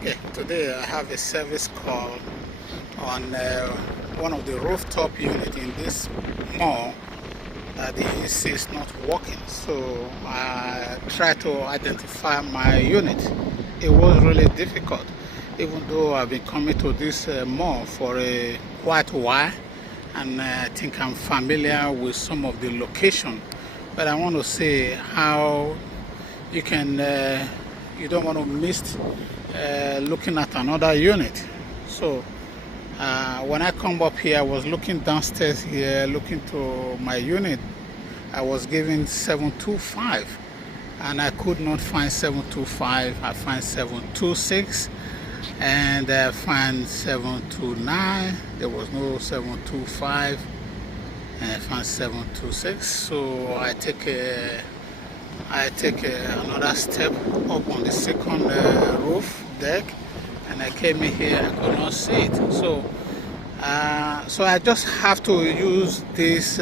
Okay, today I have a service call on one of the rooftop units in this mall that the AC is not working. So I tried to identify my unit. It was really difficult, even though I've been coming to this mall for quite a while, and I think I'm familiar with some of the location. But I want to say how you can you don't want to miss looking at another unit. So when I come up here, I was looking downstairs here, looking to my unit. I was given 725, and I could not find 725. I find 726, and I find 729. There was no 725, and I found 726. So I take another step up on the second roof deck, and I came in here. I could not see it. So I just have to use this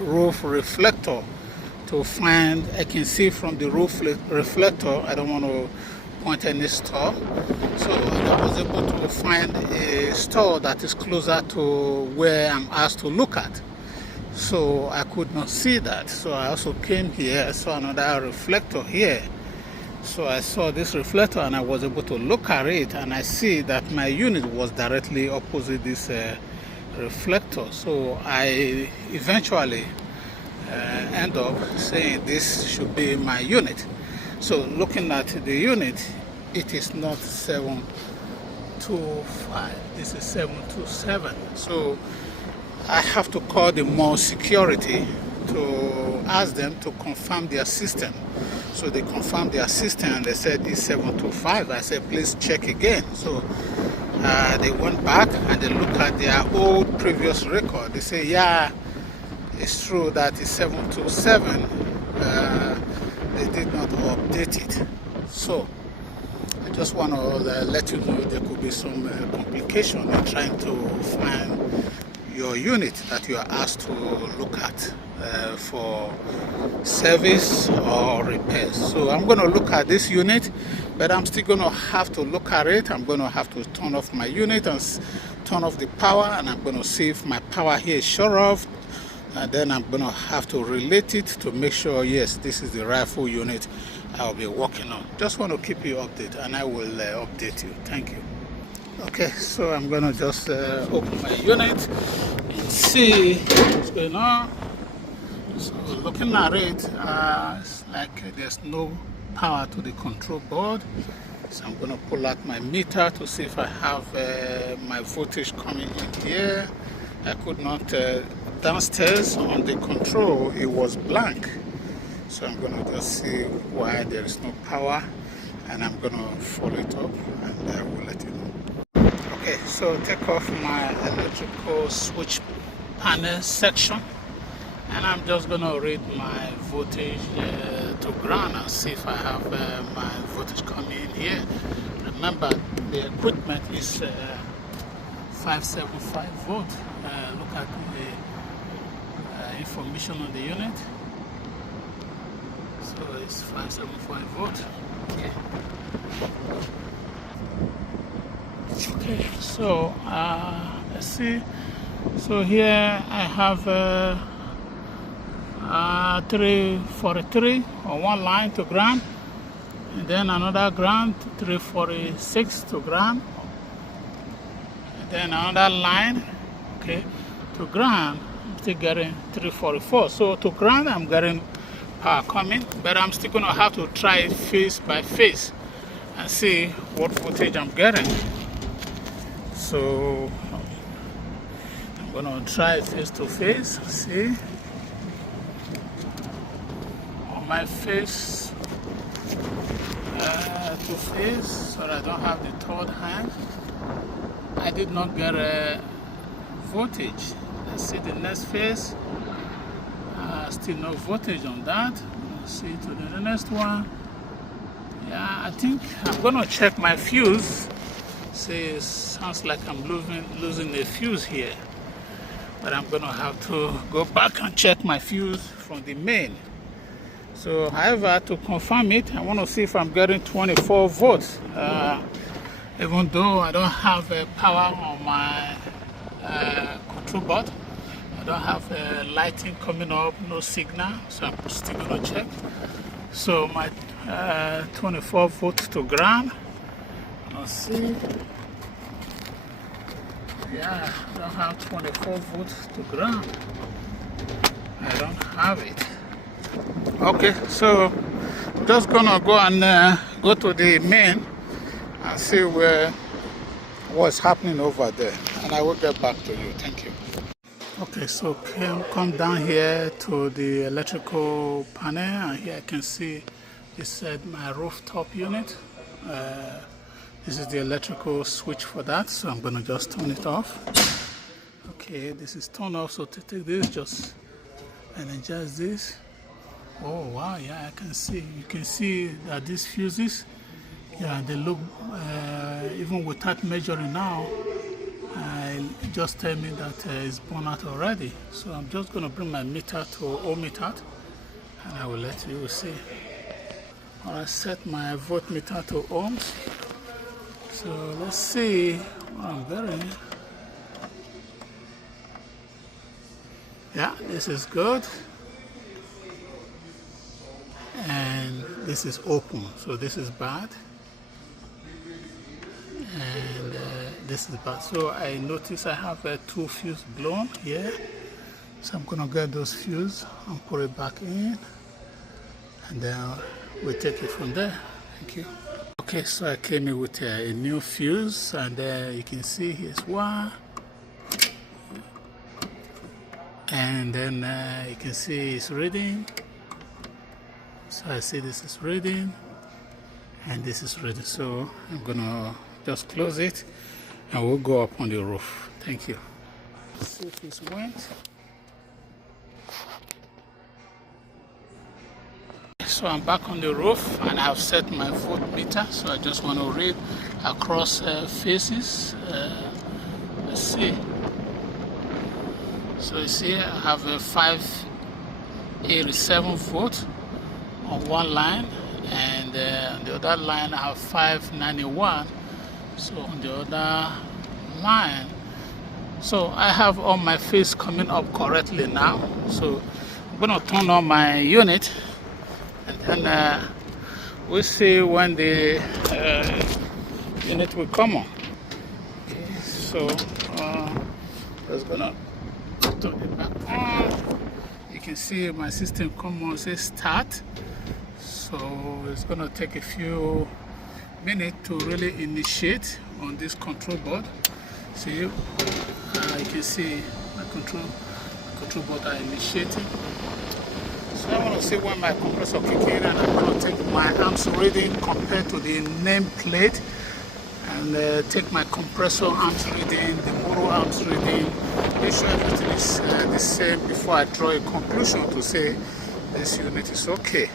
roof reflector to find. I can see from the roof reflector. I don't want to point any store. So I was able to find a store that is closer to where I'm asked to look at. So I could not see that. So I also came here. I saw another reflector here. So I saw this reflector and I was able to look at it, and I see that my unit was directly opposite this reflector. So I eventually end up saying this should be my unit. So looking at the unit, it is not 725. This is 727. So I have to call the mall security to ask them to confirm their system. So they confirmed their system and they said it's 725. I said, please check again. So they went back and they looked at their old previous record. They say, yeah, it's true that it's 727. They did not update it. So I just want to let you know there could be some complication in trying to find your unit that you are asked to look at for service or repairs. So I'm going to look at this unit, but I'm still going to have to look at it. I'm going to have to turn off my unit and turn off the power, and I'm going to see if my power here is shut off, and then I'm going to have to relate it to make sure, yes, this is the rightful unit I'll be working on. Just want to keep you updated, and I will update you. Thank you. Okay, so I'm going to just open my unit and see what's going on. So looking at it, it's like there's no power to the control board. So I'm going to pull out my meter to see if I have my voltage coming in here. I could not, downstairs on the control, it was blank. So I'm going to just see why there is no power, and I'm going to follow it up, and I will let you know. Okay, so take off my electrical switch panel section, and I'm just going to read my voltage to ground and see if I have my voltage coming in here. Remember, the equipment is 575 volt. Look at the information on the unit. So it's 575 volt. Okay, so let's see. So here I have 343 on one line to ground, and then another ground 346 to ground, and then another line, okay, to ground. I'm still getting 344. So to ground I'm getting power coming, but I'm still going to have to try it phase by phase and see what voltage I'm getting. So I'm going to try face to face, see. On my face to face, so I don't have the third hand. I did not get a voltage. Let's see the next phase. Still no voltage on that. Let's see to the next one. Yeah, I think I'm going to check my fuse. See, it sounds like I'm losing the fuse here, but I'm going to have to go back and check my fuse from the main. So however, to confirm it, I want to see if I'm getting 24 volts. even though I don't have power on my control board. I don't have lighting coming up, no signal, so I'm still gonna check. So my 24 volts to ground. Let's see. Yeah, I don't have 24 volts to ground. I don't have it. Okay, so just gonna go and go to the main and see what's happening over there, and I will get back to you. Thank you. Okay, so come down here to the electrical panel, and here I can see it said my rooftop unit. This is the electrical switch for that, so I'm gonna just turn it off. Okay, this is turned off, so to take this, just energize this. Oh wow, yeah, I can see, you can see that these fuses, yeah, they look, even without measuring now, it just tell me that it's burnt out already. So I'm just gonna bring my meter to ohm it out, and I will let you see. I set my voltmeter to ohms. So let's see what I'm getting. Yeah, this is good. And this is open, so this is bad. And this is bad. So I notice I have two fuse blown here. So I'm gonna get those fuse and put it back in. And then we'll take it from there. Thank you. Okay, so I came in with a new fuse, and you can see here's one, and then you can see it's reading. So I see this is reading, and this is reading. So I'm gonna just close it, and we'll go up on the roof. Thank you. Let's see if this went. So I'm back on the roof, and I've set my voltmeter, so I just want to read across faces. Let's see. So you see I have a 587 volt on one line, and on the other line I have 591. So on the other line, so I have all my phase coming up correctly now. So I'm going to turn on my unit, and we'll see when the unit will come on. Okay, so just gonna turn it back on. You can see my system come on, say start. So it's gonna take a few minutes to really initiate on this control board. See, you can see my control board are initiating. So I want to see when my compressor kicks in, and I'm going to take my amps reading compared to the nameplate, and take my compressor amps reading, the motor amps reading, make sure everything is the same before I draw a conclusion to say this unit is okay.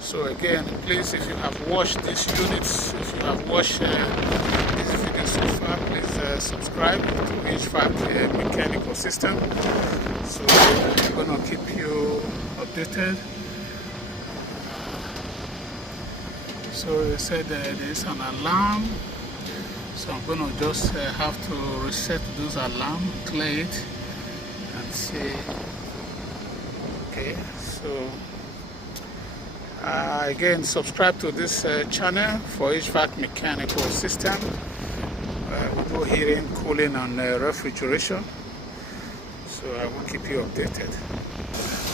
So again, please, if you have watched these units, if you have watched this video so far, please subscribe to HVAC mechanical system. So I'm going to keep you updated. So they said there is an alarm, so I'm going to just have to reset those alarm, clear it, and see. Okay, so again, subscribe to this channel for HVAC mechanical system. We do heating, cooling, and refrigeration. So I will keep you updated.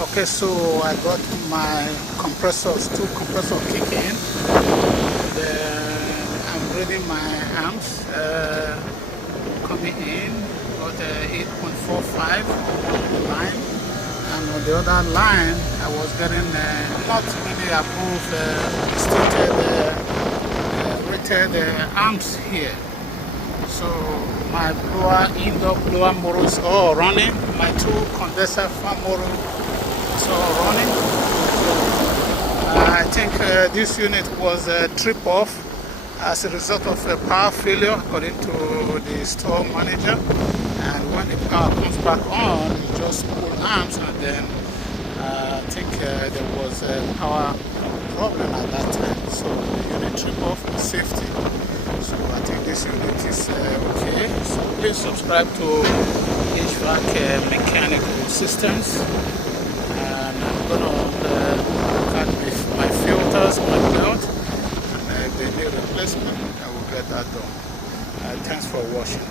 Okay, so I got my compressors, two compressors kicking in. And I'm reading my amps coming in, got 8.45 on the line. And on the other line, I was getting not really above rated amps here. So my indoor blower motor is all running. My two condenser fan motor is all running. I think this unit was trip off as a result of a power failure, according to the store manager. And when the power comes back on, you just pull amps, and then I think there was a power problem at that time. So the unit trip off for safety. So I think this unit is okay. So please subscribe to HVAC mechanical systems, and I'm gonna look at my filters, my belt, and if they need replacement, I will get that done. Thanks for watching.